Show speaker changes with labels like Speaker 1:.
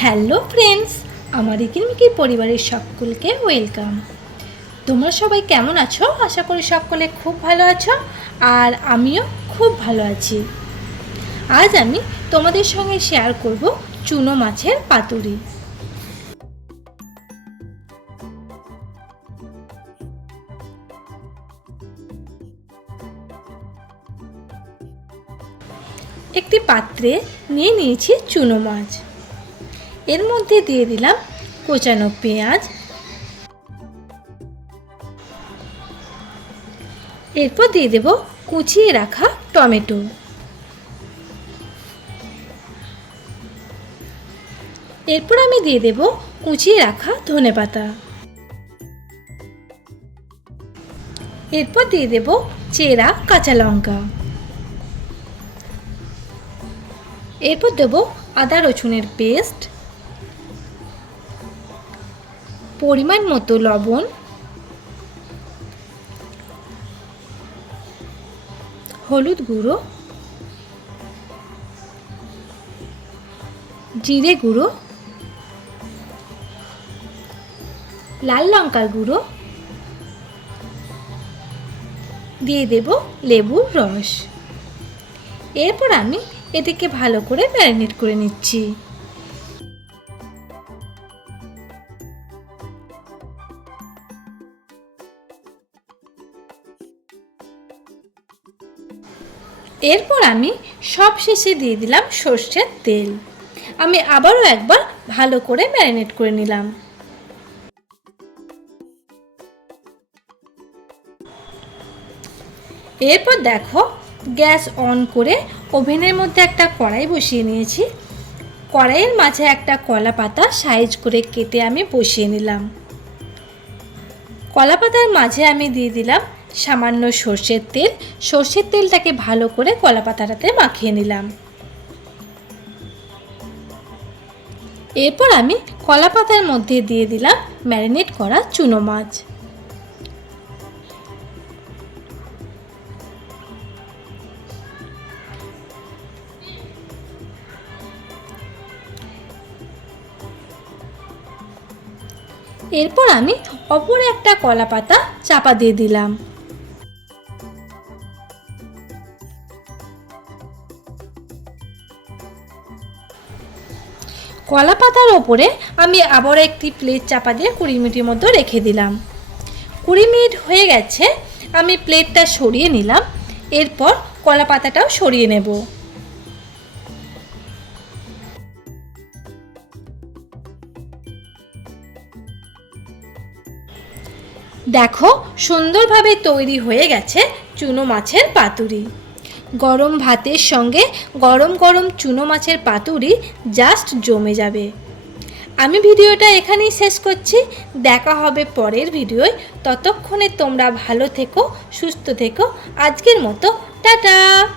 Speaker 1: Hello friends, আমার ইকিনমিকির পরিবারের সকলকে ওয়েলকাম। তোমরা সবাই কেমন আছো? আশা করি সকলে খুব ভালো আছো আর আমিও খুব ভালো আছি। আজ আমি তোমাদের সঙ্গে শেয়ার করব চুনো মাছের পাতুরি। একটি পাত্রে নিয়ে নিয়েছি চুনো মাছ। এর মধ্যে দিয়ে দিলাম কোচানো পেঁয়াজ। এরপর দিয়ে দেব কুচিয়ে রাখা টমেটো। এরপর আমি দিয়ে দেব কুচিয়ে রাখা ধনেপাতা এরপর দিয়ে দেব চেরা কাঁচা লঙ্কা। এরপর দেব আদা রসুনের পেস্ট। পরিমাণ মতো লবণ। হলুদ গুঁড়ো। জিরে গুঁড়ো। লাল লঙ্কার গুঁড়ো। দিয়ে দেব লেবুর রস। এরপর আমি এটিকে ভালো করে ম্যারিনেট করে নিচ্ছি। এরপর আমি সব শেষে দিয়ে দিলাম সর্ষের তেল। আমি আবারও একবার ভালো করে ম্যারিনেট করে নিলাম। এরপর দেখো, গ্যাস অন করে ওভেনের মধ্যে একটা কড়াই বসিয়ে নিয়েছি। কড়াইয়ের মাঝে একটা কলা পাতা সাইজ করে কেটে আমি বসিয়ে নিলাম। কলা পাতার মাঝে আমি দিয়ে দিলাম সামান্য সর্ষের তেল, সর্ষের তেলটাকে ভালো করে কলা পাতাটাতে মাখিয়ে নিলাম। এরপর আমি কলা পাতার মধ্যে দিয়ে দিলাম ম্যারিনেট করা চুনো মাছ। এরপর আমি অপর একটা কলা পাতা চাপা দিয়ে দিলাম। কলা পাতার ওপরে আমি আবার একটি প্লেট চাপা দিয়ে কুড়ি মিনিটের মতো রেখে দিলাম। কুড়ি মিনিট হয়ে গেছে, আমি প্লেটটা সরিয়ে নিলাম, এরপর কলা পাতাটাও সরিয়ে নেব। দেখো, সুন্দরভাবে তৈরি হয়ে গেছে চুনো মাছের পাতুরি। গরম ভাতের সঙ্গে গরম গরম চুনো মাছের পাতুরি জাস্ট জমে যাবে। আমি ভিডিওটা এখানেই শেষ করছি। দেখা হবে পরের ভিডিওয়। ততক্ষণে তোমরা ভালো থেকো, সুস্থ থেকো। আজকের মতো, টাটা!